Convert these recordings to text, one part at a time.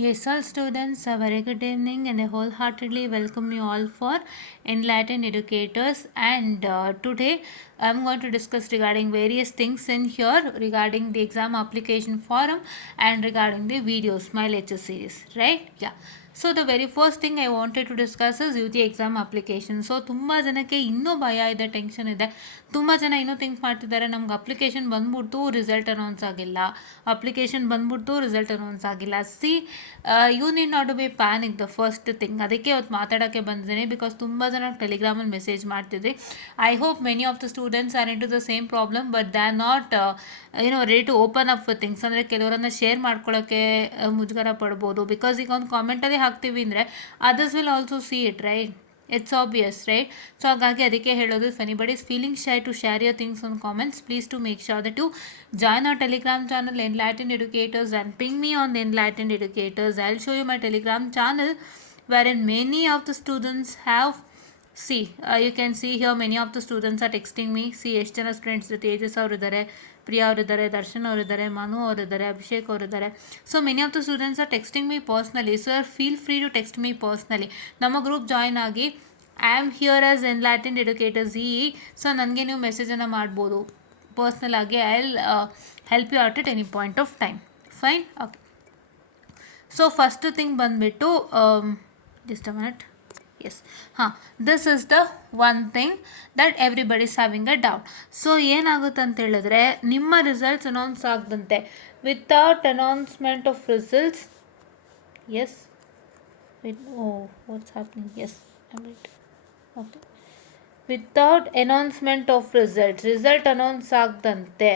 Yes, all students, a very good evening and I wholeheartedly welcome you all for Enlightened Educators. And today I'm going to discuss regarding various things in here regarding the exam application forum and regarding the videos, my lecture series, right? Yeah. So the very first thing I wanted to discuss is U T exam application. So ತುಂಬ ಜನಕ್ಕೆ ಇನ್ನೂ ಭಯ ಇದೆ, tension ಇದೆ. ತುಂಬ ಜನ ಇನ್ನೂ think ಮಾಡ್ತಿದ್ದಾರೆ, ನಮ್ಗೆ ಅಪ್ಲಿಕೇಶನ್ ಬಂದ್ಬಿಡ್ತು, ರಿಸಲ್ಟ್ ಅನೌನ್ಸ್ ಆಗಿಲ್ಲ, ಅಪ್ಲಿಕೇಶನ್ ಬಂದ್ಬಿಡ್ತು, ರಿಸಲ್ಟ್ ಅನೌನ್ಸ್ ಆಗಿಲ್ಲ. See you need not to be panic, the first thing. ಅದಕ್ಕೆ ಇವತ್ತು ಮಾತಾಡೋಕ್ಕೆ ಬಂದಿದ್ದೀನಿ, ಬಿಕಾಸ್ ತುಂಬ ಜನ ಟೆಲಿಗ್ರಾಮಲ್ಲಿ ಮೆಸೇಜ್ ಮಾಡ್ತಿದ್ರಿ. I hope many of the students are in to the same problem, but they are not ready to open up for things. ಅಂದರೆ ಕೆಲವರನ್ನ ಶೇರ್ ಮಾಡ್ಕೊಳ್ಳೋಕ್ಕೆ ಮುಜುಗರ ಪಡ್ಬೋದು, ಬಿಕಾಸ್ ಈಗ ಒಂದು ಕಾಮೆಂಟಲ್ಲಿ ಹಾಕ್ತೀವಿ ಅಂದರೆ others will also see it, right? It's obvious, right? So ಹಾಗಾಗಿ ಅದಕ್ಕೆ ಹೇಳೋದು, if anybody is feeling shy to share your things on comments, please to make sure that you join our telegram channel Enlightened Educators and ping me on the Enlightened Educators. I'll show you my telegram channel wherein many of the students have you can see here many of the students are texting me. See ಎಷ್ಟು ಜನ students Tejas ಅವರಿದ್ದಾರೆ, ಪ್ರಿಯಾ ಅವರಿದ್ದಾರೆ, ದರ್ಶನ್ ಅವರಿದ್ದಾರೆ, ಮನು ಅವರಿದ್ದಾರೆ, ಅಭಿಷೇಕ್ ಅವರಿದ್ದಾರೆ. So many of the students are texting me personally. So feel free to text me personally. ನಮ್ಮ group join ಆಗಿ I am here as enlightened educators so ನನಗೆ ನೀವು ಮೆಸೇಜನ್ನು ಮಾಡ್ಬೋದು ಪರ್ಸ್ನಲ್ ಆಗಿ. I will help you out at any point of time. Fine, okay. So first thing ಬಂದುಬಿಟ್ಟು just a minute. Yes, ಹಾಂ, this is the one thing that everybody is having a doubt. So ಏನಾಗುತ್ತೆ ಅಂತ ಹೇಳಿದ್ರೆ, ನಿಮ್ಮ results announce ಆಗದಂತೆ without announcement of results, yes, what's happening, yes, okay, without announcement of result announce ಆಗದಂತೆ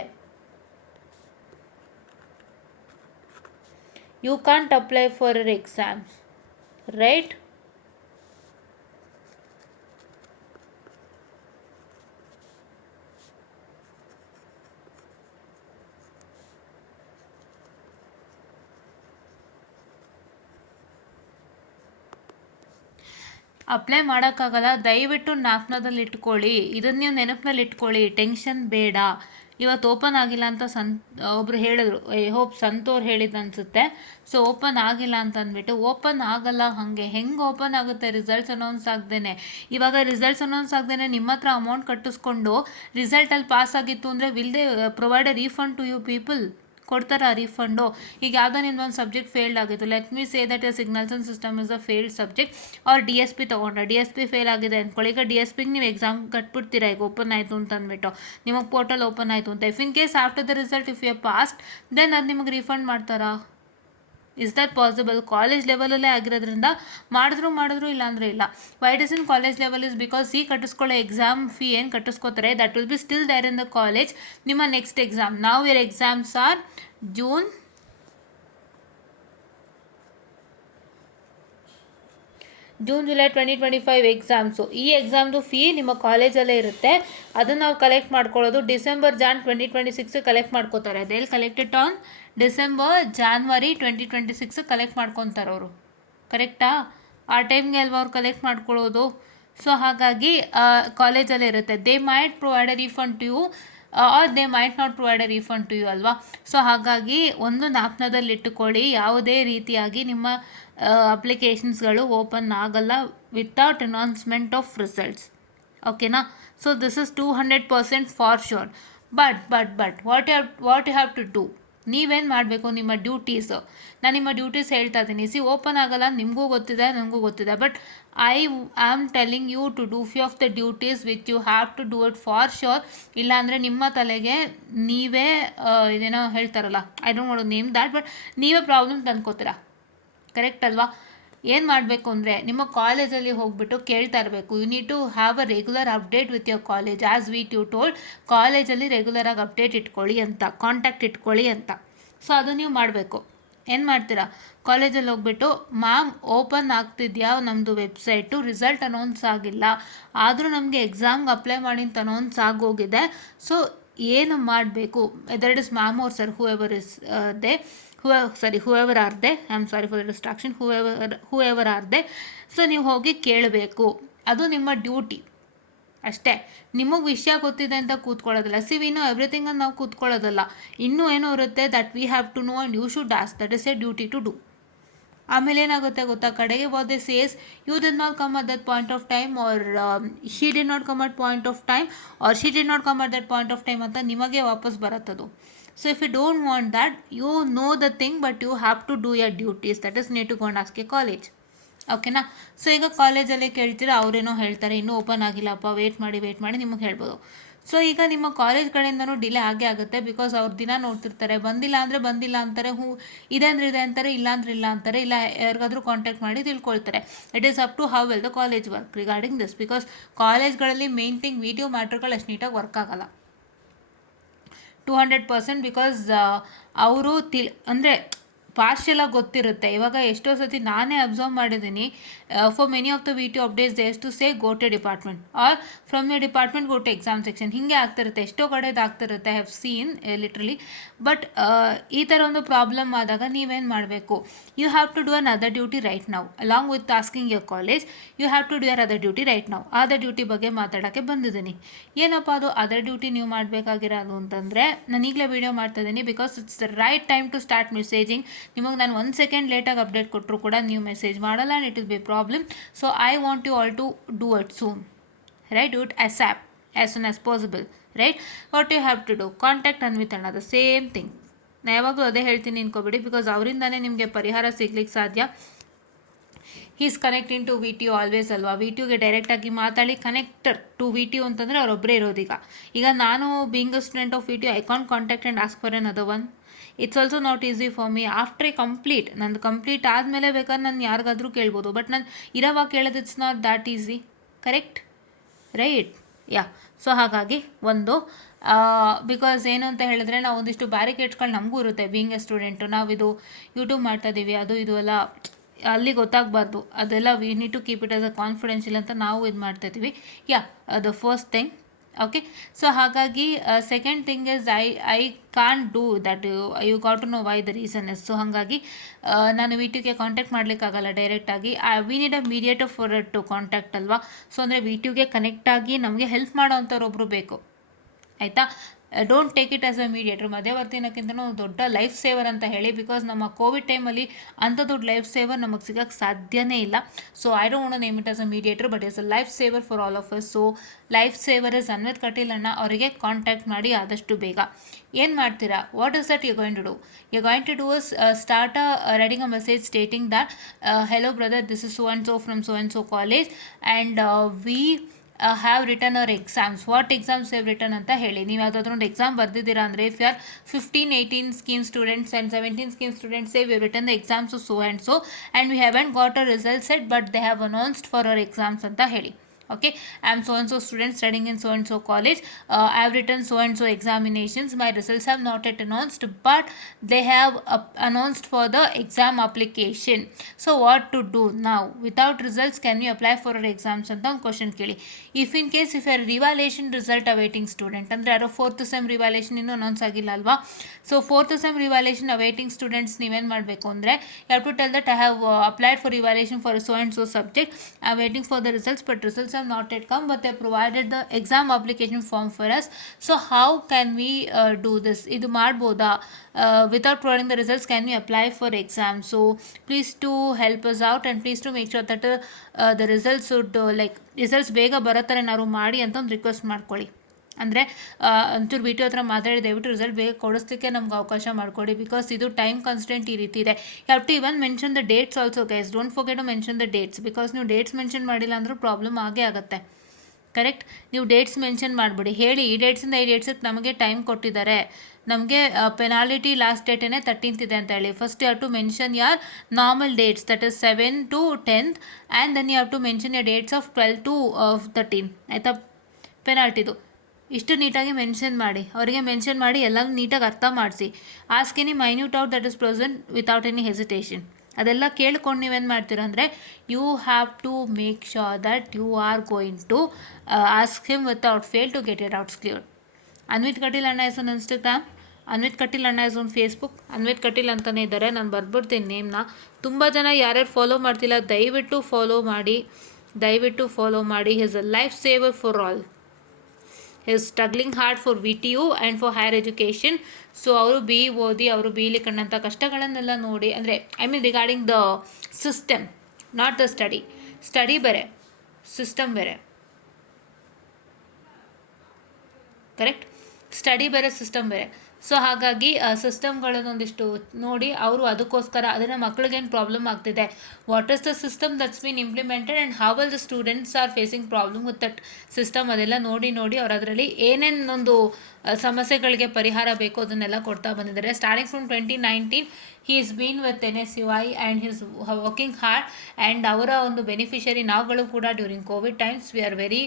you can't apply for your exams, right? Apply ಮಾಡೋಕ್ಕಾಗಲ್ಲ. ದಯವಿಟ್ಟು ಜ್ಞಾಪನದಲ್ಲಿ ಇಟ್ಕೊಳ್ಳಿ, ಇದನ್ನು ನೀವು ನೆನಪಿನಲ್ಲಿ ಇಟ್ಕೊಳ್ಳಿ, ಟೆನ್ಷನ್ ಬೇಡ. ಇವತ್ತು ಓಪನ್ ಆಗಿಲ್ಲ ಅಂತ ಒಬ್ಬರು ಹೇಳಿದ್ರು, ಐ ಹೋಪ್ ಸಂತೋರ್ ಹೇಳಿದ್ದು ಅನಿಸುತ್ತೆ. ಸೊ ಓಪನ್ ಆಗಿಲ್ಲ ಅಂತ ಅಂದ್ಬಿಟ್ಟು, ಓಪನ್ ಆಗಲ್ಲ. ಹಾಗೆ ಹೆಂಗೆ ಓಪನ್ ಆಗುತ್ತೆ ರಿಸಲ್ಟ್ಸ್ ಅನೌನ್ಸ್ ಆಗ್ದೇನೆ? ಇವಾಗ ರಿಸಲ್ಟ್ಸ್ ಅನೌನ್ಸ್ ಆಗ್ದೇನೆ ನಿಮ್ಮ ಹತ್ರ ಅಮೌಂಟ್ ಕಟ್ಟಿಸ್ಕೊಂಡು ರಿಸಲ್ಟಲ್ಲಿ ಪಾಸ್ ಆಗಿತ್ತು ಅಂದರೆ will they provide a refund to you people? ಕೊಡ್ತಾರ ರೀಫಂಡು? ಈಗ ಯಾವುದೋ ನಿಮ್ಮೊಂದು ಸಬ್ಜೆಕ್ಟ್ ಫೇಲ್ಡ್ ಆಗಿತ್ತು, let me say that a signals and system is a failed subject. ಅವ್ರು ಡಿ ಎಸ್ ಪಿ ತೊಗೊಂಡ್ರೆ, ಡಿ ಎಸ್ ಪಿ ಫೇಲ್ ಆಗಿದೆ ಅಂದ್ಕೊಳ್ಳಿ. ಈಗ ಡಿ ಎಸ್ ಪಿಗೆ ನೀವು ಎಕ್ಸಾಮ್ ಕಟ್ಬಿಡ್ತೀರಾ, ಈಗ ಓಪನ್ ಆಯಿತು ಅಂತ ಅಂದ್ಬಿಟ್ಟು, ನಿಮಗೆ ಪೋರ್ಟಲ್ ಓಪನ್ ಆಯಿತು ಅಂತ. If in case after the result if you passed, then ಅದು ನಿಮಗೆ ರೀಫಂಡ್ ಮಾಡ್ತಾರಾ? Is that possible? ಕಾಲೇಜ್ ಲೆವೆಲಲ್ಲೇ ಆಗಿರೋದ್ರಿಂದ ಮಾಡಿದ್ರು ಇಲ್ಲಾಂದರೆ ಇಲ್ಲ. Why it is in college level is because ಕಟ್ಟಿಸ್ಕೊಳ್ಳೋ ಎಕ್ಸಾಮ್ ಫೀ ಏನು ಕಟ್ಟಿಸ್ಕೋತಾರೆ, that will be still there in the college. ನಿಮ್ಮ ನೆಕ್ಸ್ಟ್ ಎಕ್ಸಾಮ್, ನಾವು your exams are June, July 2025 exams. ಈ ಎಕ್ಸಾಮ್ದು ಫೀ ನಿಮ್ಮ ಕಾಲೇಜಲ್ಲೇ ಇರುತ್ತೆ, ಅದನ್ನು ನಾವು ಕಲೆಕ್ಟ್ ಮಾಡ್ಕೊಳ್ಳೋದು ಡಿಸೆಂಬರ್ 2026 ಕಲೆಕ್ಟ್ ಮಾಡ್ಕೋತಾರೆ. ಅದೆಲ್ಲಿ collected on December January 2026 collect ಮಾಡ್ಕೊತಾರೆ ಅವರು, ಕರೆಕ್ಟಾ? ಆ ಟೈಮ್ಗೆ ಅಲ್ವಾ ಅವ್ರು ಕಲೆಕ್ಟ್ ಮಾಡ್ಕೊಳ್ಳೋದು. ಸೊ ಹಾಗಾಗಿ ಕಾಲೇಜಲ್ಲೇ ಇರುತ್ತೆ. They might provide a refund to you or they might not provide a refund to you ಅಲ್ವಾ. ಸೊ ಹಾಗಾಗಿ ಒಂದು ಜ್ಞಾಪನದಲ್ಲಿಟ್ಟುಕೊಳ್ಳಿ, ಯಾವುದೇ ರೀತಿಯಾಗಿ ನಿಮ್ಮ ಅಪ್ಲಿಕೇಶನ್ಸ್ಗಳು ಓಪನ್ ಆಗಲ್ಲ ವಿತೌಟ್ ಅನೌನ್ಸ್ಮೆಂಟ್ ಆಫ್ ರಿಸಲ್ಟ್ಸ್, ಓಕೆನಾ? So this is 200% for sure. But what you have to do, ನೀವೇನು ಮಾಡಬೇಕು, ನಿಮ್ಮ ಡ್ಯೂಟೀಸು. ನಾನು ನಿಮ್ಮ ಡ್ಯೂಟೀಸ್ ಹೇಳ್ತಾ ಇದ್ದೀನಿ. ಓಪನ್ ಆಗಲ್ಲ, ನಿಮಗೂ ಗೊತ್ತಿದೆ, ನನಗೂ ಗೊತ್ತಿದೆ, but I am telling you to do few of the duties which you have to do it for sure. ಇಲ್ಲಾಂದರೆ ನಿಮ್ಮ ತಲೆಗೆ ನೀವೇ ಇದೇನೋ ಹೇಳ್ತಾರಲ್ಲ, I don't want to name that, but ನೀವೇ ಪ್ರಾಬ್ಲಮ್ ತಂದ್ಕೋತೀರಾ, ಕರೆಕ್ಟ್ ಅಲ್ವಾ? ಏನು ಮಾಡಬೇಕು ಅಂದರೆ, ನಿಮ್ಮ ಕಾಲೇಜಲ್ಲಿ ಹೋಗ್ಬಿಟ್ಟು ಕೇಳ್ತಾ ಇರಬೇಕು. You need to have a regular update with your college as you told. ಕಾಲೇಜಲ್ಲಿ ರೆಗ್ಯುಲರಾಗಿ ಅಪ್ಡೇಟ್ ಇಟ್ಕೊಳ್ಳಿ ಅಂತ, ಕಾಂಟ್ಯಾಕ್ಟ್ ಇಟ್ಕೊಳ್ಳಿ ಅಂತ. ಸೊ ಅದು ನೀವು ಮಾಡಬೇಕು. ಏನು ಮಾಡ್ತೀರಾ, ಕಾಲೇಜಲ್ಲಿ ಹೋಗ್ಬಿಟ್ಟು, ಮ್ಯಾಮ್ ಓಪನ್ ಆಗ್ತಿದೆಯಾ ನಮ್ಮದು ವೆಬ್ಸೈಟು, ರಿಸಲ್ಟ್ ಅನೌನ್ಸ್ ಆಗಿಲ್ಲ, ಆದರೂ ನಮಗೆ ಎಕ್ಸಾಮ್ಗೆ ಅಪ್ಲೈ ಮಾಡಿ ಅಂತ ಅನೌನ್ಸ್ ಆಗೋಗಿದೆ. ಸೊ ಏನು ಮಾಡಬೇಕು, whether it is ma'am or sir, whoever is they, whoever are they, I am sorry for the distraction, whoever are they. So ನೀವು ಹೋಗಿ ಕೇಳಬೇಕು, ಅದು ನಿಮ್ಮ ಡ್ಯೂಟಿ ಅಷ್ಟೇ. ನಿಮಗೆ ವಿಷಯ ಗೊತ್ತಿದೆ ಅಂತ ಕೂತ್ಕೊಳ್ಳೋದಿಲ್ಲ. ವಿ ನೋ ಎವ್ರಿಥಿಂಗ್ ಅಂತ ನಾವು ಕೂತ್ಕೊಳ್ಳೋದಲ್ಲ, ಇನ್ನೂ ಏನೋ ಇರುತ್ತೆ that we have to know and you should ask. That is a duty to do, ಆಮೇಲೆ ಏನಾಗುತ್ತೆ ಗೊತ್ತಾ, ಕಡೆಗೆ what they says, you did not come at that point of time, or she did not come at point of time, or she did not come at that point of time ಅಂತ ನಿಮಗೆ ವಾಪಸ್ ಬರುತ್ತದು. So if you don't want that, you know the thing but you have to do your duties, that is need to go and ask a college. ಓಕೆನಾ. So ಈಗ ಕಾಲೇಜಲ್ಲೇ ಕೇಳ್ತೀರಾ, ಅವರೇನೋ ಹೇಳ್ತಾರೆ ಇನ್ನೂ ಓಪನ್ ಆಗಿಲ್ಲಪ್ಪ, ವೇಟ್ ಮಾಡಿ ನಿಮಗೆ ಹೇಳ್ಬೋದು. ಸೊ ಈಗ ನಿಮ್ಮ ಕಾಲೇಜ್ ಕಡೆಯಿಂದನೂ ಡಿಲೇ ಆಗೇ ಆಗುತ್ತೆ, ಬಿಕಾಸ್ ಅವ್ರು ದಿನ ನೋಡ್ತಿರ್ತಾರೆ, ಬಂದಿಲ್ಲ ಅಂದರೆ ಬಂದಿಲ್ಲ ಅಂತಾರೆ, ಇದೆ ಅಂದರೆ ಇದೆ ಅಂತಾರೆ, ಇಲ್ಲ ಅಂದರೆ ಇಲ್ಲ ಅಂತಾರೆ, ಇಲ್ಲ ಯಾರಿಗಾದ್ರೂ ಕಾಂಟ್ಯಾಕ್ಟ್ ಮಾಡಿ ತಿಳ್ಕೊಳ್ತಾರೆ. It is up to how well the college work regarding this, because ಕಾಲೇಜ್ಗಳಲ್ಲಿ ಮೇನ್ ಥಿಂಗ್ ವಿಡಿಯೋ ಮ್ಯಾಟ್ರ್ಗಳು ಅಷ್ಟು ನೀಟಾಗಿ ವರ್ಕ್ ಆಗಲ್ಲ 200%, ಬಿಕಾಸ್ ಅವರು ಅಂದರೆ ಪಾರ್ಷಿಯಲಾಗಿ ಗೊತ್ತಿರುತ್ತೆ. ಇವಾಗ ಎಷ್ಟೋ ಸತಿ ನಾನೇ ಅಬ್ಸರ್ವ್ ಮಾಡಿದ್ದೀನಿ, for many of the video updates they to say go to department, or from your department go to exam section, ಹೀಗೆ ಆಗ್ತಿರುತ್ತೆ, ಎಷ್ಟೋ ಕಡೆದು ಆಗ್ತಿರುತ್ತೆ, I have seen literally. But ಈ ಥರ ಒಂದು ಪ್ರಾಬ್ಲಮ್ ಆದಾಗ ನೀವೇನು ಮಾಡಬೇಕು, you have to do an other duty right now, along with asking your college, you have to do your other duty right now. Other duty ಬಗ್ಗೆ ಮಾತಾಡೋಕ್ಕೆ ಬಂದಿದ್ದೀನಿ. ಏನಪ್ಪ ಅದು ಅದರ್ ಡ್ಯೂಟಿ ನೀವು ಮಾಡಬೇಕಾಗಿರೋದು ಅಂತಂದರೆ, ನಾನು ಈಗಲೇ ವೀಡಿಯೋ ಮಾಡ್ತಾಯಿದ್ದೀನಿ, because it's the right time to start messaging. ನಿಮಗೆ ನಾನು 1 ಸೆಕೆಂಡ್ ಲೇಟಾಗಿ ಅಪ್ಡೇಟ್ ಕೊಟ್ಟರು ಕೂಡ ನೀವು ಮೆಸೇಜ್ ಮಾಡಲ್ಲ, and it will be problem. So I want you all to do it soon, right? Do it ASAP, as soon as possible, right? What you have to do, contact Anvit Anna, the same thing. ನಾನು ಯಾವಾಗಲೂ ಅದೇ ಹೇಳ್ತೀನಿ ಅನ್ಕೋಬೇಡಿ, because ಅವರಿಂದನೇ ನಿಮಗೆ ಪರಿಹಾರ ಸಿಗ್ಲಿಕ್ಕೆ ಸಾಧ್ಯ. Is connecting to V T U always ಅಲ್ವಾ, V T ಯುಗೆ ಡೈರೆಕ್ಟಾಗಿ ಮಾತಾಡಿ. Connector to V T U ಅಂತಂದರೆ ಅವರೊಬ್ಬರೇ ಇರೋದೀಗ. ಈಗ ನಾನು being a student of V T U, I can't contact and ask for another one. It's also not easy for me. After I complete, ನಂದು complete ಆದಮೇಲೆ ಬೇಕಾದ್ರೆ ನಾನು ಯಾರಿಗಾದರೂ ಕೇಳ್ಬೋದು, ಬಟ್ ನಾನು ಇರೋವಾಗ ಕೇಳೋದು it's not that easy, correct? Right? Yeah. So ಹಾಗಾಗಿ ಒಂದು ಬಿಕಾಸ್ ಏನು ಅಂತ ಹೇಳಿದ್ರೆ, ನಾವು ಒಂದಿಷ್ಟು ಬ್ಯಾರಿಕೇಡ್ಸ್ಗಳು ನಮಗೂ ಇರುತ್ತೆ. ಬೀಯಿಂಗ್ ಎ ಸ್ಟೂಡೆಂಟು, ನಾವಿದು ಯೂಟ್ಯೂಬ್ ಮಾಡ್ತಾಯಿದ್ದೀವಿ, ಅದು ಇದು ಎಲ್ಲ ಅಲ್ಲಿ ಗೊತ್ತಾಗಬಾರ್ದು, ಅದೆಲ್ಲ we need to keep it as a confidential ಅಂತ ನಾವು ಇದು ಮಾಡ್ತಾಯಿದ್ದೀವಿ. Yeah, the first thing. Okay. So ಹಾಗಾಗಿ second thing is I can't do that, you got to know why the reason is. So ಹಾಗಾಗಿ ನಾನು ವಿ ಟಿಗೆ ಕಾಂಟ್ಯಾಕ್ಟ್ ಮಾಡಲಿಕ್ಕಾಗಲ್ಲ ಡೈರೆಕ್ಟಾಗಿ. We need a mediator for to contact ಅಲ್ವಾ. ಸೊ ಅಂದರೆ ವಿ ಟಿಗೆ ಕನೆಕ್ಟಾಗಿ ನಮಗೆ ಹೆಲ್ಪ್ ಮಾಡೋ ಅಂಥವ್ರೊಬ್ಬರು ಬೇಕು, ಆಯಿತಾ? Don't take it as a mediator. ಮಧ್ಯವರ್ತಿನಕ್ಕಿಂತನೂ ದೊಡ್ಡ ಲೈಫ್ ಸೇವರ್ ಅಂತ ಹೇಳಿ, ಬಿಕಾಸ್ ನಮ್ಮ ಕೋವಿಡ್ ಟೈಮಲ್ಲಿ ಅಂಥ ದೊಡ್ಡ ಲೈಫ್ ಸೇವರ್ ನಮಗೆ ಸಿಗೋಕ್ಕೆ ಸಾಧ್ಯನೇ ಇಲ್ಲ. So I don't want to name it as a mediator, but is a life saver for all of us. So life saver is Anvith Kateel ಅಣ್ಣ, ಅವರಿಗೆ ಕಾಂಟ್ಯಾಕ್ಟ್ ಮಾಡಿ ಆದಷ್ಟು ಬೇಗ. ಏನು ಮಾಡ್ತೀರಾ? What is that you going to do? You going to do is start writing a message stating that hello brother, this is so and so from so and so college, and we have return our exams. What exams have return ಅಂತ ಹೇಳಿ. ನೀವು ಯಾವುದಾದ್ರೂ ಒಂದು exam ಬರ್ದಿದ್ದೀರಾ ಅಂದರೆ, if you are 15-18 scheme students and 17 scheme students say we have return the exams so and so, and we haven't got a result set, but they have announced for our exams ಅಂತ ಹೇಳಿ. Okay, I am so and so student studying in so and so college. I have written so and so examinations. My results have not yet announced, but they have announced for the exam application. So what to do now? Without results, can we apply for our exams? ಅಂತ ಒಂದು question ಕೇಳಿ. If in case if your revaluation result awaiting student ಅಂದರೆ ಯಾರೋ 4th sem revaluation ಇನ್ನೂ ಅನೌನ್ಸ್ ಆಗಿಲ್ಲ ಅಲ್ವಾ. ಸೊ 4th sem revaluation awaiting students ನೀವೇನು ಮಾಡಬೇಕು ಅಂದರೆ, you have to tell that I have applied for revaluation for so and so subject. I am waiting for the results, but results have not yet come, but they provided the exam application form for us. So how can we do this? Idu ಮಾಡಬಹುದಾ? Without providing the results, can we apply for exam? So please to help us out, and please to make sure that the results should results ಬೇಗ ಬರೋ ಥರ ಏನಾದ್ರು ಮಾಡಿ ಅಂತ ಒಂದು request ಮಾಡ್ಕೊಳ್ಳಿ. ಅಂದರೆ ಒಂಚೂರು ವಿಡಿಯೋ ಹತ್ರ ಮಾತಾಡಿ ದಯವಿಟ್ಟು ರಿಸಲ್ಟ್ ಬೇಗ ಕೊಡಿಸ್ಲಿಕ್ಕೆ ನಮ್ಗೆ ಅವಕಾಶ ಮಾಡಿಕೊಡಿ, ಬಿಕಾಸ್ ಇದು ಟೈಮ್ ಕಾನ್ಸ್ಟೆಂಟ್ ಈ ರೀತಿ ಇದೆ. You have to even mention the dates also guys, don't forget to mention the dates, because ನೀವು ಡೇಟ್ಸ್ ಮೆನ್ಷನ್ ಮಾಡಿಲ್ಲ ಅಂದರೂ ಪ್ರಾಬ್ಲಮ್ ಆಗೇ ಆಗುತ್ತೆ. ಕರೆಕ್ಟ್? ನೀವು ಡೇಟ್ಸ್ ಮೆನ್ಷನ್ ಮಾಡಿಬಿಡಿ, ಹೇಳಿ ಈ ಡೇಟ್ಸಿಂದ ಈ ಡೇಟ್ಸಿಗೆ ನಮಗೆ ಟೈಮ್ ಕೊಟ್ಟಿದ್ದಾರೆ, ನಮಗೆ ಪೆನಾಲಿಟಿ ಲಾಸ್ಟ್ ಡೇಟೇ 13th ಇದೆ ಅಂತ ಹೇಳಿ. First you have to mention your normal dates, that is 7 to 10th, and then you have to mention your dates of 12 to 13, ಆಯಿತಾ? ಪೆನಾಲ್ಟಿದು ಇಷ್ಟು ನೀಟಾಗಿ ಮೆನ್ಷನ್ ಮಾಡಿ, ಅವರಿಗೆ ಮೆನ್ಷನ್ ಮಾಡಿ ಎಲ್ಲನೂ ನೀಟಾಗಿ ಅರ್ಥ ಮಾಡಿಸಿ. Ask any minute out that is present without any hesitation. ಅದೆಲ್ಲ ಕೇಳ್ಕೊಂಡು ನೀವೇನು ಮಾಡ್ತೀರಾ ಅಂದರೆ, you have to make sure that you are going to ask him without fail to get your doubts clear. Anvith Kateel ಅಣ್ಣ is on Instagram, Anvith Kateel ಅಣ್ಣ is on Facebook, Anvith Kateel ಅಂತಲೇ ಇದ್ದಾರೆ. ನಾನು ಬರ್ಬಿಡ್ತೀನಿ ನೇಮ್ನ. ತುಂಬ ಜನ ಯಾರ್ಯಾರು ಫಾಲೋ ಮಾಡ್ತಿಲ್ಲ, ದಯವಿಟ್ಟು ಫಾಲೋ ಮಾಡಿ, ದಯವಿಟ್ಟು ಫಾಲೋ ಮಾಡಿ. Is a life saver for all. Is struggling hard for VTU and for higher education. So ಅವರು ಓದಿ ಅವರು BE ಕಂಡಂಥ ಕಷ್ಟಗಳನ್ನೆಲ್ಲ ನೋಡಿ, ಅಂದರೆ I mean regarding the system, not the study ಬೇರೆ, ಸಿಸ್ಟಮ್ ಬೇರೆ, ಕರೆಕ್ಟ್? ಸ್ಟಡಿ ಬೇರೆ, ಸಿಸ್ಟಮ್ ಬೇರೆ. ಸೊ ಹಾಗಾಗಿ ಸಿಸ್ಟಮ್ಗಳನ್ನೊಂದಿಷ್ಟು ನೋಡಿ ಅವರು ಅದಕ್ಕೋಸ್ಕರ ಅದನ್ನು ಮಕ್ಳಿಗೇನು ಪ್ರಾಬ್ಲಮ್ ಆಗ್ತಿದೆ, what is the system that's been implemented and how well the students are facing problem with that system, ಅದೆಲ್ಲ ನೋಡಿ ಅವ್ರು ಅದರಲ್ಲಿ ಏನೇನೊಂದು ಸಮಸ್ಯೆಗಳಿಗೆ ಪರಿಹಾರ ಬೇಕು ಅದನ್ನೆಲ್ಲ ಕೊಡ್ತಾ ಬಂದಿದ್ದಾರೆ. Starting from 2019 he is been with NSUI and he is working hard, and ಅವರ ಒಂದು ಬೆನಿಫಿಷರಿ ನಾವುಗಳು ಕೂಡ during Covid times we are very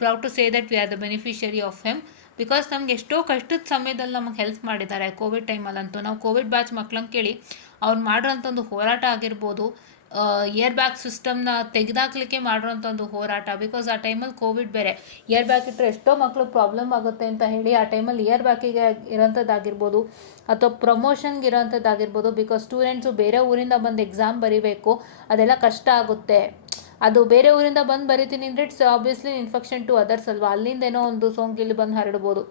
proud to say that we are the beneficiary of him. Because ನಮ್ಗೆ ಎಷ್ಟೋ ಕಷ್ಟದ ಸಮಯದಲ್ಲಿ ನಮಗೆ help ಮಾಡಿದ್ದಾರೆ ಕೋವಿಡ್ ಟೈಮಲ್ಲಂತೂ. ನಾವು ಕೋವಿಡ್ ಬ್ಯಾಚ್ ಮಕ್ಳಂಗೆ ಕೇಳಿ ಅವ್ರು ಮಾಡಿರೋಂಥ ಒಂದು ಹೋರಾಟ ಆಗಿರ್ಬೋದು, ಇಯರ್ ಬ್ಯಾಗ್ ಸಿಸ್ಟಮ್ನ ತೆಗೆದಾಕ್ಲಿಕ್ಕೆ ಮಾಡಿರೋಂಥ ಒಂದು ಹೋರಾಟ. ಬಿಕಾಸ್ ಆ ಟೈಮಲ್ಲಿ ಕೋವಿಡ್ ಬೇರೆ, ಇಯರ್ ಬ್ಯಾಗ್ ಇಟ್ಟರೆ ಎಷ್ಟೋ ಮಕ್ಳಿಗೆ ಪ್ರಾಬ್ಲಮ್ ಆಗುತ್ತೆ ಅಂತ ಹೇಳಿ ಆ ಟೈಮಲ್ಲಿ ಇಯರ್ ಬ್ಯಾಗಿಗೆ ಇರೋಂಥದ್ದಾಗಿರ್ಬೋದು ಅಥವಾ ಪ್ರಮೋಷನ್ಗೆ ಇರೋಂಥದ್ದಾಗಿರ್ಬೋದು. ಬಿಕಾಸ್ ಸ್ಟೂಡೆಂಟ್ಸು ಬೇರೆ ಊರಿಂದ ಬಂದು ಎಕ್ಸಾಮ್ ಬರೀಬೇಕು, ಅದೆಲ್ಲ ಕಷ್ಟ ಆಗುತ್ತೆ. ಅದು ಬೇರೆ ಊರಿಂದ ಬಂದು ಬರಿತೀನಿ ಅಂದರೆ it's obviously infection to others ಅಲ್ವಾ, ಅಲ್ಲಿಂದೇನೋ ಒಂದು ಸೋಂಕಿಲ್ಲಿ ಬಂದು ಹರಡ್ಬೋದು.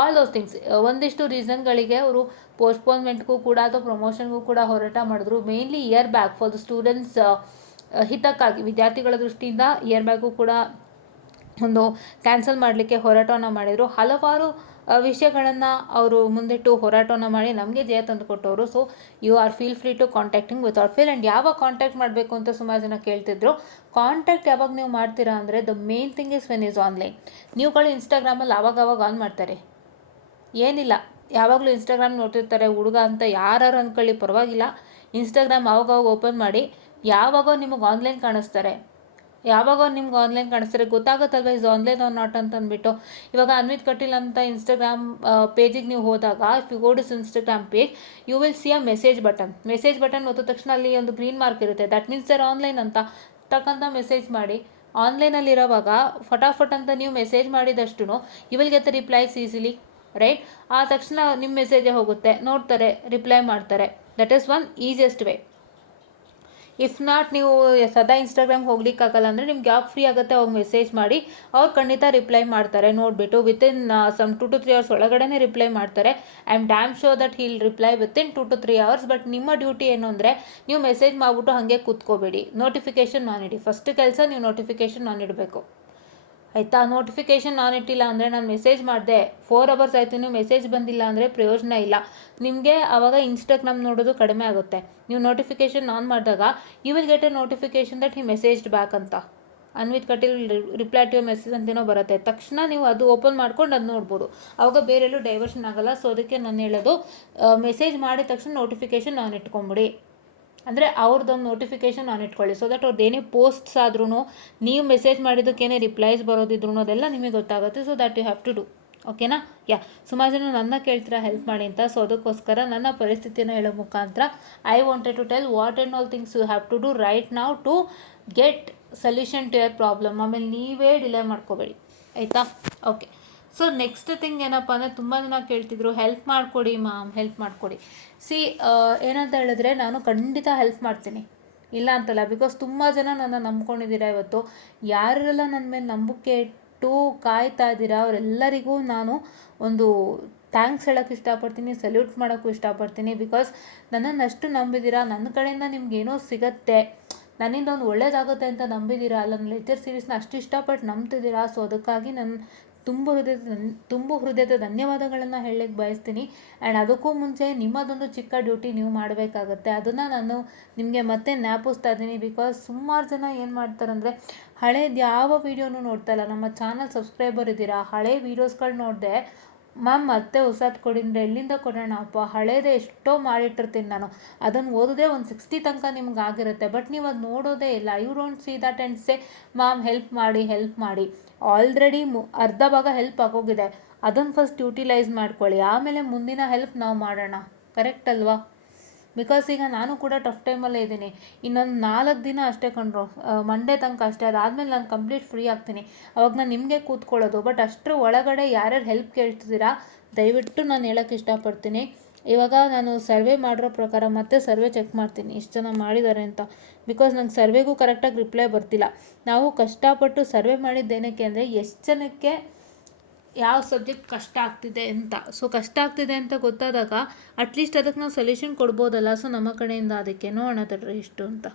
ಆಲ್ ದೋಸ್ ಥಿಂಗ್ಸ್, ಒಂದಿಷ್ಟು ರೀಸನ್ಗಳಿಗೆ ಅವರು ಪೋಸ್ಟ್ಪೋನ್ಮೆಂಟ್ಗೂ ಕೂಡ ಅಥವಾ ಪ್ರಮೋಷನ್ಗೂ ಕೂಡ ಹೋರಾಟ ಮಾಡಿದ್ರು. Mainly air bag for the students ಹಿತಕ್ಕಾಗಿ, ವಿದ್ಯಾರ್ಥಿಗಳ ದೃಷ್ಟಿಯಿಂದ ಇಯರ್ ಬ್ಯಾಗೂ ಕೂಡ ಒಂದು ಕ್ಯಾನ್ಸಲ್ ಮಾಡಲಿಕ್ಕೆ ಹೋರಾಟವನ್ನು ಮಾಡಿದರು. ಹಲವಾರು ವಿಷಯಗಳನ್ನು ಅವರು ಮುಂದಿಟ್ಟು ಹೋರಾಟವನ್ನು ಮಾಡಿ ನಮಗೆ ಜಯ ತಂದು ಕೊಟ್ಟವರು. So you are feel free to contacting without fail. And ಯಾವಾಗ ಕಾಂಟ್ಯಾಕ್ಟ್ ಮಾಡಬೇಕು ಅಂತ ಸುಮಾರು ಜನ ಕೇಳ್ತಿದ್ರು. ಕಾಂಟ್ಯಾಕ್ಟ್ ಯಾವಾಗ ನೀವು ಮಾಡ್ತೀರಾ ಅಂದರೆ the main thing is when is online. ನೀವುಗಳು ಇನ್ಸ್ಟಾಗ್ರಾಮಲ್ಲಿ ಆವಾಗ ಆನ್ ಮಾಡ್ತಾರೆ, ಏನಿಲ್ಲ, ಯಾವಾಗಲೂ ಇನ್ಸ್ಟಾಗ್ರಾಮ್ ನೋಡ್ತಿರ್ತಾರೆ ಹುಡುಗ ಅಂತ ಯಾರು ಅಂದ್ಕೊಳ್ಳಿ, ಪರವಾಗಿಲ್ಲ. ಇನ್ಸ್ಟಾಗ್ರಾಮ್ ಆವಾಗ ಓಪನ್ ಮಾಡಿ ಯಾವಾಗೋ ನಿಮಗೆ ಆನ್ಲೈನ್ ಕಾಣಿಸ್ತಾರೆ, ಗೊತ್ತಾಗುತ್ತಲ್ವ ಇಸ್ ಆನ್ಲೈನ್ ಆರ್ ನಾಟ್ ಅಂತ ಅಂದ್ಬಿಟ್ಟು. ಇವಾಗ ಅನ್ವಿತ್ ಕಟೀಲ್ ಅಂತ ಇನ್ಸ್ಟಾಗ್ರಾಮ್ ಪೇಜಿಗೆ ನೀವು ಹೋದಾಗ, if you go to Instagram page you will see a message button ಒತ್ತಿದ ತಕ್ಷಣ ಅಲ್ಲಿ ಒಂದು ಗ್ರೀನ್ ಮಾರ್ಕ್ ಇರುತ್ತೆ, ದಟ್ ಮೀನ್ಸ್ ದರ್ ಆನ್ಲೈನ್ ಅಂತ. ತಕ್ಕಂಥ ಮೆಸೇಜ್ ಮಾಡಿ. ಆನ್ಲೈನಲ್ಲಿರೋವಾಗ ಫಟಾಫಟ್ ಅಂತ ನೀವು ಮೆಸೇಜ್ ಮಾಡಿದಷ್ಟು you will get the replies easily, right? ಆ ತಕ್ಷಣ ನಿಮ್ಮ ಮೆಸೇಜೇ ಹೋಗುತ್ತೆ, ನೋಡ್ತಾರೆ, ರಿಪ್ಲೈ ಮಾಡ್ತಾರೆ. That is one easiest way. If not ನೀವು ಸದಾ ಇನ್ಸ್ಟಾಗ್ರಾಮ್ಗೆ ಹೋಗ್ಲಿಕ್ಕಾಗಲ್ಲ ಅಂದರೆ ನಿಮ್ಗೆ ಯಾಕೆ ಫ್ರೀ ಆಗುತ್ತೆ ಅವಾಗ ಮೆಸೇಜ್ ಮಾಡಿ, ಅವ್ರು ಖಂಡಿತ ರಿಪ್ಲೈ ಮಾಡ್ತಾರೆ. ನೋಡಿಬಿಟ್ಟು ವಿತಿನ್ ಸಮ್ 2 to 3 hours ಒಳಗಡೆ ರಿಪ್ಲೈ ಮಾಡ್ತಾರೆ. I am damn sure that he'll reply within 2 to 3 hours. But ನಿಮ್ಮ ಡ್ಯೂಟಿ ಏನು ಅಂದರೆ ನೀವು ಮೆಸೇಜ್ ಮಾಡಿಬಿಟ್ಟು ಹಾಗೆ ಕೂತ್ಕೋಬೇಡಿ, ನೋಟಿಫಿಕೇಷನ್ ಆನ್ ಇಡಿ. ಫಸ್ಟ್ ಕೆಲಸ ನೀವು ನೋಟಿಫಿಕೇಷನ್ ಆನ್ ಇಡಬೇಕು, ಆಯಿತಾ? ನೋಟಿಫಿಕೇಷನ್ ಆನ್ ಇಟ್ಟಿಲ್ಲ ಅಂದರೆ ನಾನು ಮೆಸೇಜ್ ಮಾಡಿದೆ 4 hours ಆಯಿತು, ನೀವು ಮೆಸೇಜ್ ಬಂದಿಲ್ಲ ಅಂದರೆ ಪ್ರಯೋಜನ ಇಲ್ಲ. ನಿಮಗೆ ಆವಾಗ ಇನ್ಸ್ಟಾಗ್ರಾಮ್ ನೋಡೋದು ಕಡಿಮೆ ಆಗುತ್ತೆ. ನೀವು ನೋಟಿಫಿಕೇಷನ್ ಆನ್ ಮಾಡಿದಾಗ you will get a notification that he messaged back ಅಂತ, Anvith Kateel reply to message ಅಂತೇನೋ ಬರುತ್ತೆ. ತಕ್ಷಣ ನೀವು ಅದು ಓಪನ್ ಮಾಡ್ಕೊಂಡು ಅದು ನೋಡ್ಬೋದು, ಆವಾಗ ಬೇರೆಲ್ಲೂ ಡೈವರ್ಷನ್ ಆಗೋಲ್ಲ. ಸೊ ಅದಕ್ಕೆ ನಾನು ಹೇಳೋದು, ಮೆಸೇಜ್ ಮಾಡಿದ ತಕ್ಷಣ ನೋಟಿಫಿಕೇಷನ್ ಆನ್ ಇಟ್ಕೊಂಬಿಡಿ. ಅಂದರೆ ಅವ್ರದ್ದೊಂದು ನೋಟಿಫಿಕೇಷನ್ ಆನ್ ಇಟ್ಕೊಳ್ಳಿ. ಸೊ ದಟ್ ಅವ್ರದ್ದು ಏನೇ ಪೋಸ್ಟ್ಸ್ ಆದ್ರೂ, ನೀವು ಮೆಸೇಜ್ ಮಾಡಿದ್ದಕ್ಕೇನೇ ರಿಪ್ಲೈಸ್ ಬರೋದಿದ್ರು ಅದೆಲ್ಲ ನಿಮಗೆ ಗೊತ್ತಾಗುತ್ತೆ. So that you have to do, ಓಕೆನಾ? ಸುಮಾರು ಜನ ನನ್ನ ಕೇಳ್ತೀರಾ ಹೆಲ್ಪ್ ಮಾಡಿ ಅಂತ. ಸೊ ಅದಕ್ಕೋಸ್ಕರ ನನ್ನ ಪರಿಸ್ಥಿತಿಯನ್ನು ಹೇಳೋ ಮುಖಾಂತರ I wanted to tell what and all things you have to do right now to get solution to your problem. ಆಮೇಲೆ ನೀವೇ ಡಿಲೇ ಮಾಡ್ಕೋಬೇಡಿ, ಆಯಿತಾ? ಓಕೆ. ಸೊ ನೆಕ್ಸ್ಟ್ ಥಿಂಗ್ ಏನಪ್ಪ ಅಂದರೆ, ತುಂಬ ಜನ ಕೇಳ್ತಿದ್ರು ಹೆಲ್ಪ್ ಮಾಡಿಕೊಡಿ ಮ್ಯಾಮ್, ಹೆಲ್ಪ್ ಮಾಡಿಕೊಡಿ. ಏನಂತ ಹೇಳಿದ್ರೆ, ನಾನು ಖಂಡಿತ ಹೆಲ್ಪ್ ಮಾಡ್ತೀನಿ, ಇಲ್ಲ ಅಂತಲ್ಲ. ಬಿಕಾಸ್ ತುಂಬ ಜನ ನನ್ನ ನಂಬ್ಕೊಂಡಿದ್ದೀರಾ. ಇವತ್ತು ಯಾರೆಲ್ಲ ನನ್ನ ಮೇಲೆ ನಂಬಿಕೆ ಇಟ್ಟು ಕಾಯ್ತಾ ಇದ್ದೀರಾ ಅವರೆಲ್ಲರಿಗೂ ನಾನು ಒಂದು ಥ್ಯಾಂಕ್ಸ್ ಹೇಳೋಕ್ಕೆ ಇಷ್ಟಪಡ್ತೀನಿ, ಸಲ್ಯೂಟ್ ಮಾಡೋಕ್ಕೂ ಇಷ್ಟಪಡ್ತೀನಿ. ಬಿಕಾಸ್ ನನ್ನನ್ನು ಅಷ್ಟು ನಂಬಿದ್ದೀರಾ, ನನ್ನ ಕಡೆಯಿಂದ ನಿಮ್ಗೇನೋ ಸಿಗುತ್ತೆ, ನನ್ನಿಂದ ಒಂದು ಒಳ್ಳೇದಾಗುತ್ತೆ ಅಂತ ನಂಬಿದ್ದೀರಾ. ಅಲ್ಲ, ನನ್ನ ಲೆಕ್ಚರ್ ಸೀರೀಸ್ನ ಅಷ್ಟು ಇಷ್ಟಪಟ್ಟು ನಂಬ್ತಿದ್ದೀರಾ. ಸೊ ಅದಕ್ಕಾಗಿ ನಾನು ತುಂಬ ಹೃದಯದ ಧನ್ಯವಾದಗಳನ್ನು ಹೇಳಲಿಕ್ಕೆ ಬಯಸ್ತೀನಿ. ಆ್ಯಂಡ್ ಅದಕ್ಕೂ ಮುಂಚೆ ನಿಮ್ಮದೊಂದು ಚಿಕ್ಕ ಡ್ಯೂಟಿ ನೀವು ಮಾಡಬೇಕಾಗತ್ತೆ, ಅದನ್ನು ನಾನು ನಿಮಗೆ ಮತ್ತೆ ಜ್ಞಾಪಿಸ್ತಾ ಇದ್ದೀನಿ. ಬಿಕಾಸ್ ಸುಮಾರು ಜನ ಏನು ಮಾಡ್ತಾರಂದರೆ, ಹಳೇದು ಯಾವ ವೀಡಿಯೋನೂ ನೋಡ್ತಾ ಇಲ್ಲ. ನಮ್ಮ ಚಾನಲ್ ಸಬ್ಸ್ಕ್ರೈಬರ್ ಇದ್ದೀರಾ, ಹಳೆ ವೀಡಿಯೋಸ್ಗಳು ನೋಡಿದೆ ಮ್ಯಾಮ್ ಮತ್ತೆ ಹೊಸದು ಕೊಡಿ ಅಂದರೆ ಎಲ್ಲಿಂದ ಕೊಡೋಣ ಅಪ್ಪ, ಹಳೇದೇ ಎಷ್ಟೋ ಮಾಡಿಟ್ಟಿರ್ತೀನಿ ನಾನು, ಅದನ್ನು ಓದಿದ್ರೆ ಒಂದು 60 ತನಕ ನಿಮ್ಗೆ ಆಗಿರುತ್ತೆ. ಬಟ್ ನೀವು ಅದು ನೋಡೋದೇ ಇಲ್ಲ. You don't see that and say ma'am help ಮಾಡಿ. ಆಲ್ರೆಡಿ ಅರ್ಧ ಭಾಗ ಹೆಲ್ಪ್ ಆಗೋಗಿದೆ, ಅದನ್ನು ಫಸ್ಟ್ ಯೂಟಿಲೈಸ್ ಮಾಡ್ಕೊಳ್ಳಿ, ಆಮೇಲೆ ಮುಂದಿನ ಹೆಲ್ಪ್ ನಾವು ಮಾಡೋಣ. ಕರೆಕ್ಟ್ ಅಲ್ವಾ? ಬಿಕಾಸ್ ಈಗ ನಾನು ಕೂಡ ಟಫ್ ಟೈಮಲ್ಲೇ ಇದ್ದೀನಿ. ಇನ್ನೊಂದು 4 ದಿನ ಅಷ್ಟೇ ಕಂಡ್ರು, ಮಂಡೇ ತನಕ ಅಷ್ಟೇ. ಅದಾದಮೇಲೆ ನಾನು ಕಂಪ್ಲೀಟ್ ಫ್ರೀ ಆಗ್ತೀನಿ, ಅವಾಗ ನಾನು ನಿಮಗೆ ಕೂತ್ಕೊಳ್ಳೋದು. ಬಟ್ ಅಷ್ಟರ ಒಳಗಡೆ ಯಾರ್ಯಾರು ಹೆಲ್ಪ್ ಕೇಳ್ತಿದ್ದೀರಾ ದಯವಿಟ್ಟು ನಾನು ಹೇಳೋಕ್ಕೆ ಇಷ್ಟಪಡ್ತೀನಿ. ಇವಾಗ ನಾನು ಸರ್ವೆ ಮಾಡಿರೋ ಪ್ರಕಾರ ಮತ್ತೆ ಸರ್ವೆ ಚೆಕ್ ಮಾಡ್ತೀನಿ ಎಷ್ಟು ಜನ ಮಾಡಿದ್ದಾರೆ ಅಂತ. ಬಿಕಾಸ್ ನಂಗೆ ಸರ್ವೆಗೂ ಕರೆಕ್ಟಾಗಿ ರಿಪ್ಲೈ ಬರ್ತಿಲ್ಲ. ನಾವು ಕಷ್ಟಪಟ್ಟು ಸರ್ವೆ ಮಾಡಿದ್ದೇನಕ್ಕೆ ಅಂದರೆ ಎಷ್ಟು ಜನಕ್ಕೆ ಯಾವ ಸಬ್ಜೆಕ್ಟ್ ಕಷ್ಟ ಆಗ್ತಿದೆ ಅಂತ. ಸೊ ಕಷ್ಟ ಆಗ್ತಿದೆ ಅಂತ ಗೊತ್ತಾದಾಗ ಅಟ್ಲೀಸ್ಟ್ ಅದಕ್ಕೆ ನಾವು ಸೊಲ್ಯೂಷನ್ ಕೊಡ್ಬೋದಲ್ಲ. ಸೊ ನಮ್ಮ ಕಡೆಯಿಂದ ಅದಕ್ಕೆ ನೋಡೋಣ ತಡ್ರಿ ಎಷ್ಟು ಅಂತ.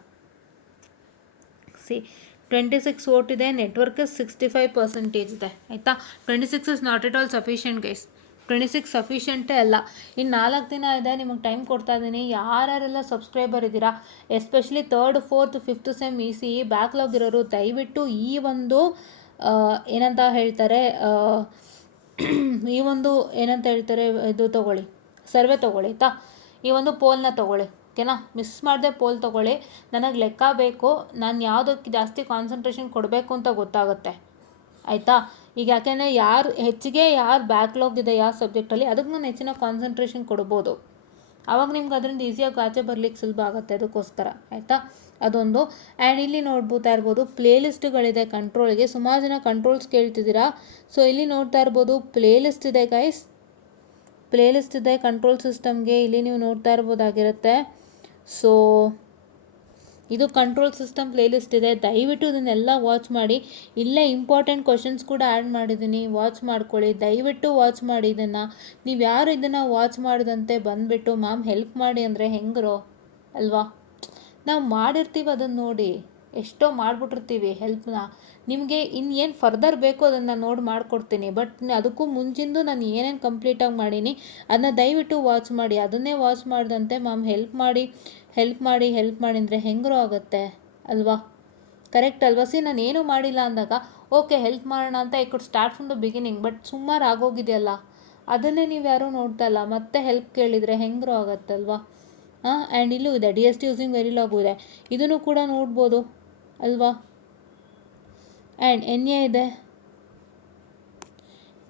26 ವೋಟ್ ಇದೆ, ನೆಟ್ವರ್ಕ್ 65% ಇದೆ ಆಯಿತಾ. 26 is not at all sufficient guys. 26 ಸಫಿಷಿಯೆಂಟೇ ಅಲ್ಲ. ಇನ್ನು 4 ದಿನ ಇದೆ, ನಿಮಗೆ ಟೈಮ್ ಕೊಡ್ತಾ ಇದ್ದೀನಿ. ಯಾರ್ಯಾರೆಲ್ಲ ಸಬ್ಸ್ಕ್ರೈಬರ್ ಇದ್ದೀರಾ, especially 3rd 4th 5th sem ECE backlog ಇರೋರು ದಯವಿಟ್ಟು ಈ ಒಂದು ಏನಂತ ಹೇಳ್ತಾರೆ ಏನಂತ ಹೇಳ್ತಾರೆ ಇದು ತೊಗೊಳ್ಳಿ, ಸರ್ವೆ ತೊಗೊಳ್ಳಿ ಆಯಿತಾ. ಈ ಒಂದು ಪೋಲ್ನ ತೊಗೊಳ್ಳಿ ಓಕೆನಾ. ಮಿಸ್ ಮಾಡದೆ ಪೋಲ್ ತೊಗೊಳ್ಳಿ. ನನಗೆ ಲೆಕ್ಕ ಬೇಕು, ನಾನು ಯಾವುದಕ್ಕೆ ಜಾಸ್ತಿ ಕಾನ್ಸಂಟ್ರೇಷನ್ ಕೊಡಬೇಕು ಅಂತ ಗೊತ್ತಾಗುತ್ತೆ ಆಯಿತಾ. ಈಗ ಯಾಕೆಂದರೆ ಯಾರು ಬ್ಯಾಕ್ಲಾಗ್ ಇದೆ ಯಾವ ಸಬ್ಜೆಕ್ಟಲ್ಲಿ ಅದಕ್ಕೆ ನಾನು ಹೆಚ್ಚಿನ ಕಾನ್ಸಂಟ್ರೇಷನ್ ಕೊಡ್ಬೋದು. ಆವಾಗ ನಿಮ್ಗೆ ಅದರಿಂದ ಈಸಿಯಾಗಿ ಆಚೆ ಬರಲಿಕ್ಕೆ ಸುಲಭ ಆಗುತ್ತೆ, ಅದಕ್ಕೋಸ್ಕರ ಆಯಿತಾ. ಅದೊಂದು. ಆ್ಯಂಡ್ ಇಲ್ಲಿ ನೋಡ್ಬೋತಾ ಇರ್ಬೋದು ಪ್ಲೇಲಿಸ್ಟ್ಗಳಿದೆ ಕಂಟ್ರೋಲ್ಗೆ. ಸುಮಾರು ಜನ ಕಂಟ್ರೋಲ್ಸ್ ಕೇಳ್ತಿದ್ದೀರಾ. ಸೊ ಇಲ್ಲಿ ನೋಡ್ತಾ ಇರ್ಬೋದು ಪ್ಲೇಲಿಸ್ಟ್ ಇದೆ ಗೈಸ್, ಪ್ಲೇಲಿಸ್ಟ್ ಇದೆ ಕಂಟ್ರೋಲ್ ಸಿಸ್ಟಮ್ಗೆ. ಇಲ್ಲಿ ನೀವು ನೋಡ್ತಾ ಇರ್ಬೋದಾಗಿರುತ್ತೆ. ಸೊ ಇದು ಕಂಟ್ರೋಲ್ ಸಿಸ್ಟಮ್ ಪ್ಲೇಲಿಸ್ಟ್ ಇದೆ, ದಯವಿಟ್ಟು ಇದನ್ನೆಲ್ಲ ವಾಚ್ ಮಾಡಿ. ಇಲ್ಲೇ ಇಂಪಾರ್ಟೆಂಟ್ ಕ್ವಶನ್ಸ್ ಕೂಡ ಆ್ಯಡ್ ಮಾಡಿದ್ದೀನಿ, ವಾಚ್ ಮಾಡ್ಕೊಳ್ಳಿ, ದಯವಿಟ್ಟು ವಾಚ್ ಮಾಡಿ ಇದನ್ನು. ನೀವು ಯಾರು ಇದನ್ನು ವಾಚ್ ಮಾಡಿದಂತೆ ಬಂದುಬಿಟ್ಟು ಮ್ಯಾಮ್ ಹೆಲ್ಪ್ ಮಾಡಿ ಅಂದರೆ ಹೆಂಗರೋ ಅಲ್ವಾ. ನಾವು ಮಾಡಿರ್ತೀವಿ ಅದನ್ನು ನೋಡಿ, ಎಷ್ಟೋ ಮಾಡಿಬಿಟ್ಟಿರ್ತೀವಿ ಹೆಲ್ಪ್ನ. ನಿಮಗೆ ಇನ್ನೇನು ಫರ್ದರ್ ಬೇಕು ಅದನ್ನು ನೋಡಿ ಮಾಡಿಕೊಡ್ತೀನಿ. ಬಟ್ ಅದಕ್ಕೂ ಮುಂಚಿಂದು ನಾನು ಏನೇನು ಕಂಪ್ಲೀಟಾಗಿ ಮಾಡೀನಿ ಅದನ್ನ ದಯವಿಟ್ಟು ವಾಚ್ ಮಾಡಿ. ಅದನ್ನೇ ವಾಚ್ ಮಾಡಿದಂತೆ ಮ್ಯಾಮ್ ಹೆಲ್ಪ್ ಮಾಡಿ ಅಂದರೆ ಹೆಂಗರೂ ಆಗುತ್ತೆ ಅಲ್ವಾ. ಕರೆಕ್ಟ್ ಅಲ್ವಾ. ನಾನು ಏನೂ ಮಾಡಿಲ್ಲ ಅಂದಾಗ ಓಕೆ ಹೆಲ್ಪ್ ಮಾಡೋಣ ಅಂತ I could start from the beginning. But ಸುಮಾರು ಆಗೋಗಿದೆಯಲ್ಲ, ಅದನ್ನೇ ನೀವು ಯಾರೂ ನೋಡ್ತಾ ಇಲ್ಲ, ಮತ್ತೆ ಹೆಲ್ಪ್ ಕೇಳಿದರೆ ಹೆಂಗರೂ ಆಗುತ್ತಲ್ವಾ. ಆ್ಯಂಡ್ ಇಲ್ಲೂ ಇದೆ DST ಯೂಸಿಂಗ್ ವೆರಿಲಾಗು ಇದೆ, ಇದನ್ನು ಕೂಡ ನೋಡ್ಬೋದು ಅಲ್ವಾ. ಆ್ಯಂಡ್ NA ಇದೆ.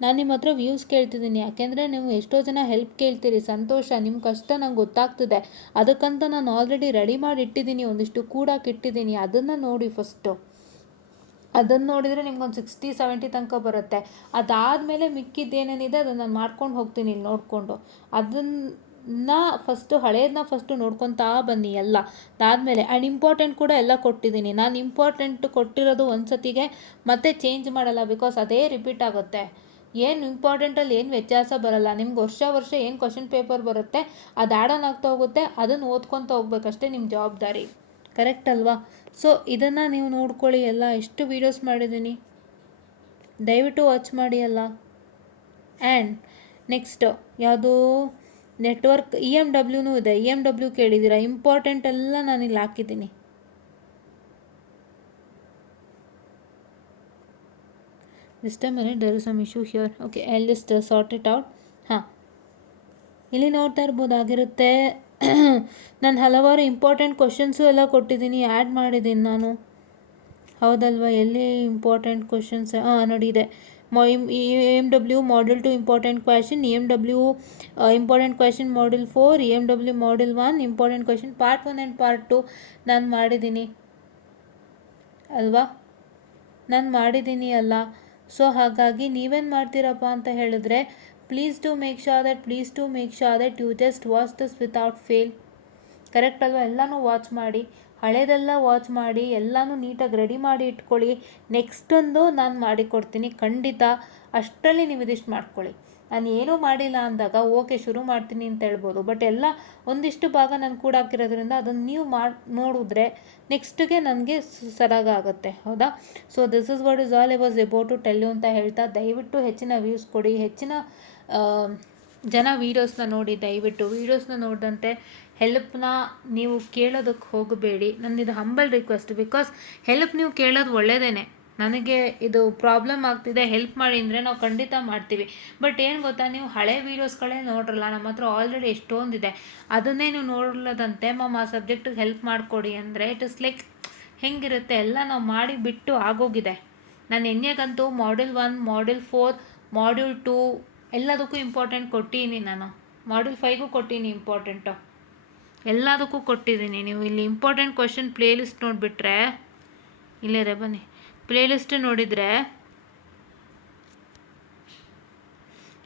ನಾನು ನಿಮ್ಮ ಹತ್ರ ವ್ಯೂಸ್ ಕೇಳ್ತಿದ್ದೀನಿ, ಯಾಕೆಂದರೆ ನೀವು ಎಷ್ಟೋ ಜನ ಹೆಲ್ಪ್ ಕೇಳ್ತೀರಿ, ಸಂತೋಷ. ನಿಮ್ಮ ಕಷ್ಟ ನಂಗೆ ಗೊತ್ತಾಗ್ತಿದೆ, ಅದಕ್ಕಂತ ನಾನು ಆಲ್ರೆಡಿ ರೆಡಿ ಮಾಡಿ ಇಟ್ಟಿದ್ದೀನಿ, ಒಂದಿಷ್ಟು ಕೂಡಾಕಿಟ್ಟಿದ್ದೀನಿ. ಅದನ್ನು ನೋಡಿ ಫಸ್ಟು. ಅದನ್ನು ನೋಡಿದರೆ ನಿಮ್ಗೊಂದು 60-70 ತನಕ ಬರುತ್ತೆ. ಅದಾದಮೇಲೆ ಮಿಕ್ಕಿದ್ದೇನೇನಿದೆ ಅದನ್ನು ನಾನು ಮಾಡ್ಕೊಂಡು ಹೋಗ್ತೀನಿ ಇಲ್ಲಿ ನೋಡಿಕೊಂಡು. ಹಳೇದನ್ನ ಫಸ್ಟು ನೋಡ್ಕೊತಾ ಬನ್ನಿ ಎಲ್ಲ. ಅದಾದಮೇಲೆ ಆ್ಯಂಡ್ ಇಂಪಾರ್ಟೆಂಟ್ ಕೂಡ ಎಲ್ಲ ಕೊಟ್ಟಿದ್ದೀನಿ ನಾನು. ಇಂಪಾರ್ಟೆಂಟ್ ಕೊಟ್ಟಿರೋದು ಒಂದು ಸತಿಗೆ ಮತ್ತೆ ಚೇಂಜ್ ಮಾಡಲ್ಲ, ಬಿಕಾಸ್ ಅದೇ ರಿಪೀಟ್ ಆಗುತ್ತೆ. ಏನು ಇಂಪಾರ್ಟೆಂಟಲ್ಲಿ ಏನು ವ್ಯತ್ಯಾಸ ಬರಲ್ಲ. ನಿಮ್ಗೆ ವರ್ಷ ಏನು ಕ್ವಶನ್ ಪೇಪರ್ ಬರುತ್ತೆ ಅದು ಆ್ಯಡ್ ಆನ್ ಆಗ್ತಾ ಹೋಗುತ್ತೆ, ಅದನ್ನು ಓದ್ಕೊತಾ ಹೋಗ್ಬೇಕಷ್ಟೇ ನಿಮ್ಮ ಜವಾಬ್ದಾರಿ. ಕರೆಕ್ಟ್ ಅಲ್ವಾ. ಸೊ ಇದನ್ನು ನೀವು ನೋಡ್ಕೊಳ್ಳಿ. ಎಲ್ಲ ಎಷ್ಟು ವೀಡಿಯೋಸ್ ಮಾಡಿದ್ದೀನಿ, ದಯವಿಟ್ಟು ವಾಚ್ ಮಾಡಿ ಅಲ್ಲ. ಆ್ಯಂಡ್ ನೆಕ್ಸ್ಟ್ ಯಾವುದು ನೆಟ್ವರ್ಕ್ EMW ಇದೆ. EMW ಕೇಳಿದ್ದೀರಾ, ಇಂಪಾರ್ಟೆಂಟ್ ಎಲ್ಲ ನಾನಿಲ್ಲಿ ಹಾಕಿದ್ದೀನಿ. This time there is some issue here. Okay, I'll just sort it out. ಇಲ್ಲಿ ನೋಡ್ತಾ ಇರ್ಬೋದಾಗಿರುತ್ತೆ. ನಾನು ಹಲವಾರು ಇಂಪಾರ್ಟೆಂಟ್ ಕ್ವಶನ್ಸು ಎಲ್ಲ ಕೊಟ್ಟಿದ್ದೀನಿ, ಆ್ಯಡ್ ಮಾಡಿದ್ದೀನಿ ನಾನು, ಹೌದಲ್ವಾ. ಎಲ್ಲಿ ಇಂಪಾರ್ಟೆಂಟ್ ಕ್ವಶನ್ಸ್ ನೋಡಿ ಇದೆ. EMW Module 2 important question, EMW important question Module 4, EMW Module 1 important question Part 1 and Part 2 ನಾನು ಮಾಡಿದ್ದೀನಿ ಅಲ್ಲ. ಸೊ ಹಾಗಾಗಿ ನೀವೇನು ಮಾಡ್ತೀರಪ್ಪ ಅಂತ ಹೇಳಿದ್ರೆ, please to make sure that you just watch this without fail. Correct ಅಲ್ವಾ. ಎಲ್ಲನೂ ವಾಚ್ ಮಾಡಿ, ಹಳೇದೆಲ್ಲ ವಾಚ್ ಮಾಡಿ, ಎಲ್ಲನೂ ನೀಟಾಗಿ ರೆಡಿ ಮಾಡಿ ಇಟ್ಕೊಳ್ಳಿ. ನೆಕ್ಸ್ಟೊಂದು ನಾನು ಮಾಡಿಕೊಡ್ತೀನಿ ಖಂಡಿತ. ಅಷ್ಟರಲ್ಲಿ ನೀವು ಇದಿಷ್ಟು ಮಾಡ್ಕೊಳ್ಳಿ. ನಾನು ಏನೂ ಮಾಡಿಲ್ಲ ಅಂದಾಗ ಓಕೆ ಶುರು ಮಾಡ್ತೀನಿ ಅಂತ ಹೇಳ್ಬೋದು. ಬಟ್ ಎಲ್ಲ ಒಂದಿಷ್ಟು ಭಾಗ ನಾನು ಕೂಡ ಹಾಕಿರೋದ್ರಿಂದ ಅದನ್ನು ನೀವು ನೋಡಿದ್ರೆ ನೆಕ್ಸ್ಟ್ಗೆ ನನಗೆ ಸರಾಗುತ್ತೆ, ಹೌದಾ. So this is what is all I was about to tell you ಅಂತ ಹೇಳ್ತಾ, ದಯವಿಟ್ಟು ಹೆಚ್ಚಿನ ವ್ಯೂಸ್ ಕೊಡಿ, ಹೆಚ್ಚಿನ ಜನ ವೀಡಿಯೋಸ್ನ ನೋಡಿ. ದಯವಿಟ್ಟು ವೀಡಿಯೋಸ್ನ ನೋಡಿದಂತೆ ಹೆಲ್ಪ್ನ ನೀವು ಕೇಳೋದಕ್ಕೆ ಹೋಗಬೇಡಿ. ನನ್ನದು ಹಂಬಲ್ ರಿಕ್ವೆಸ್ಟ್. ಬಿಕಾಸ್ ಹೆಲ್ಪ್ ನೀವು ಕೇಳೋದು ಒಳ್ಳೆಯದೇ. ನನಗೆ ಇದು ಪ್ರಾಬ್ಲಮ್ ಆಗ್ತಿದೆ ಹೆಲ್ಪ್ ಮಾಡಿ ಅಂದರೆ ನಾವು ಖಂಡಿತ ಮಾಡ್ತೀವಿ. ಬಟ್ ಏನು ಗೊತ್ತಾ, ನೀವು ಹಳೆ ವೀಡಿಯೋಸ್ಗಳೇ ನೋಡ್ರಲ್ಲ, ನಮ್ಮ ಹತ್ರ ಆಲ್ರೆಡಿ ಎಷ್ಟೊಂದಿದೆ. ಅದನ್ನೇ ನೀವು ನೋಡಲದಂತೆ ಮ್ಯಾಮ್ ಆ ಸಬ್ಜೆಕ್ಟಿಗೆ ಹೆಲ್ಪ್ ಮಾಡಿಕೊಡಿ ಅಂದರೆ ಇಟ್ ಇಸ್ ಲೈಕ್ ಹೆಂಗಿರುತ್ತೆ. ಎಲ್ಲ ನಾವು ಮಾಡಿ ಬಿಟ್ಟು ಆಗೋಗಿದೆ. ನಾನು ಎನ್ನೆಗಂತೂ Module 1, Module 4, Module 2 ಎಲ್ಲದಕ್ಕೂ ಇಂಪಾರ್ಟೆಂಟ್ ಕೊಟ್ಟಿದ್ದೀನಿ ನಾನು. Module 5ಗೂ ಕೊಟ್ಟೀನಿ ಇಂಪಾರ್ಟೆಂಟು, ಎಲ್ಲದಕ್ಕೂ ಕೊಟ್ಟಿದ್ದೀನಿ. ನೀವು ಇಲ್ಲಿ ಇಂಪಾರ್ಟೆಂಟ್ ಕ್ವಶನ್ ಪ್ಲೇಲಿಸ್ಟ್ ನೋಡಿಬಿಟ್ರೆ, ಇಲ್ಲೇ ಬನ್ನಿ, ಪ್ಲೇಲಿಸ್ಟ್ ನೋಡಿದರೆ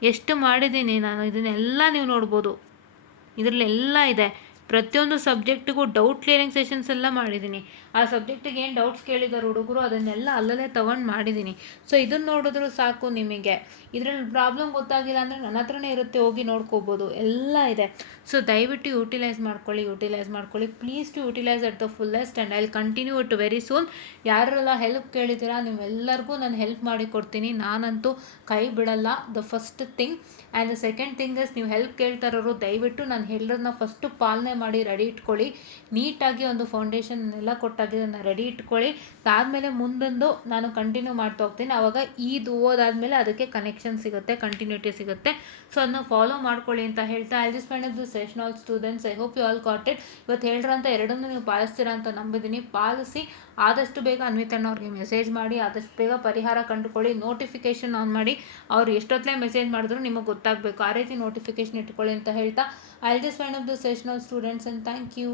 ಎಷ್ಟು ಮಾಡಿದ್ದೀನಿ ನಾನು. ಇದನ್ನೆಲ್ಲ ನೀವು ನೋಡ್ಬೋದು, ಇದರಲ್ಲೆಲ್ಲ ಇದೆ. ಪ್ರತಿಯೊಂದು ಸಬ್ಜೆಕ್ಟಿಗೂ ಡೌಟ್ ಕ್ಲಿಯರಿಂಗ್ ಸೆಷನ್ಸ್ ಎಲ್ಲ ಮಾಡಿದ್ದೀನಿ. ಆ ಸಬ್ಜೆಕ್ಟಿಗೆ ಏನು ಡೌಟ್ಸ್ ಕೇಳಿದ್ದಾರೆ ಹುಡುಗರು ಅದನ್ನೆಲ್ಲ ಅಲ್ಲಲ್ಲೇ ತೊಗೊಂಡು ಮಾಡಿದ್ದೀನಿ. ಸೊ ಇದನ್ನು ನೋಡಿದ್ರು ಸಾಕು ನಿಮಗೆ. ಇದರಲ್ಲಿ ಪ್ರಾಬ್ಲಮ್ ಗೊತ್ತಾಗಿಲ್ಲ ಅಂದರೆ ನನ್ನ ಹತ್ರನೇ ಇರುತ್ತೆ, ಹೋಗಿ ನೋಡ್ಕೋಬೋದು, ಎಲ್ಲ ಇದೆ. ಸೊ ದಯವಿಟ್ಟು ಯೂಟಿಲೈಸ್ ಮಾಡ್ಕೊಳ್ಳಿ. Please to utilise at the fullest and I will continue it very soon. ಯಾರೆಲ್ಲ ಹೆಲ್ಪ್ ಕೇಳಿದ್ದೀರಾ ನೀವೆಲ್ಲರಿಗೂ ನಾನು ಹೆಲ್ಪ್ ಮಾಡಿ ಕೊಡ್ತೀನಿ. ನಾನಂತೂ ಕೈ ಬಿಡಲ್ಲ. The first thing and the second thing is, ನೀವು ಹೆಲ್ಪ್ ಕೇಳ್ತಾರೋರು ದಯವಿಟ್ಟು ನಾನು ಹೇಳೋದನ್ನ ಫಸ್ಟು ಪಾಲನೆ ಮಾಡಿ ರೆಡಿ ಇಟ್ಕೊಳ್ಳಿ. ನೀಟಾಗಿ ಒಂದು ಫೌಂಡೇಶನ್ ಎಲ್ಲ ಕೊಟ್ಟಾಗಿದ್ದನ್ನು ರೆಡಿ ಇಟ್ಕೊಳ್ಳಿ. ಅದಾದಮೇಲೆ ಮುಂದೊಂದು ನಾನು ಕಂಟಿನ್ಯೂ ಮಾಡ್ತಾ ಹೋಗ್ತೀನಿ. ಆವಾಗ ಇದು ಓದಾದಮೇಲೆ ಅದಕ್ಕೆ ಕನೆಕ್ಷನ್ ಸಿಗುತ್ತೆ, ಕಂಟಿನ್ಯೂಟಿ ಸಿಗುತ್ತೆ. ಸೊ ಅದನ್ನ ಫಾಲೋ ಮಾಡ್ಕೊಳ್ಳಿ ಅಂತ ಹೇಳ್ತಾ I just find the session all students. I hope you all got it. ಇವತ್ತು ಹೇಳಿರೋಂಥ ಎರಡನ್ನೂ ನೀವು ಪಾಲಿಸ್ತೀರಾ ಅಂತ ನಂಬಿದ್ದೀನಿ. ಪಾಲಿಸಿ ಆದಷ್ಟು ಬೇಗ ಅನ್ವಿತಣ್ಣ ಅವ್ರಿಗೆ ಮೆಸೇಜ್ ಮಾಡಿ, ಆದಷ್ಟು ಬೇಗ ಪರಿಹಾರ ಕಂಡುಕೊಳ್ಳಿ. ನೋಟಿಫಿಕೇಷನ್ ಆನ್ ಮಾಡಿ, ಅವ್ರು ಎಷ್ಟೊತ್ತಲೇ ಮೆಸೇಜ್ ಮಾಡಿದ್ರು ನಿಮಗೆ ಗೊತ್ತಾಗಬೇಕು. ಆ ರೀತಿ ನೋಟಿಫಿಕೇಷನ್ ಇಟ್ಕೊಳ್ಳಿ ಅಂತ ಹೇಳ್ತಾ I just find the session all students and thank you.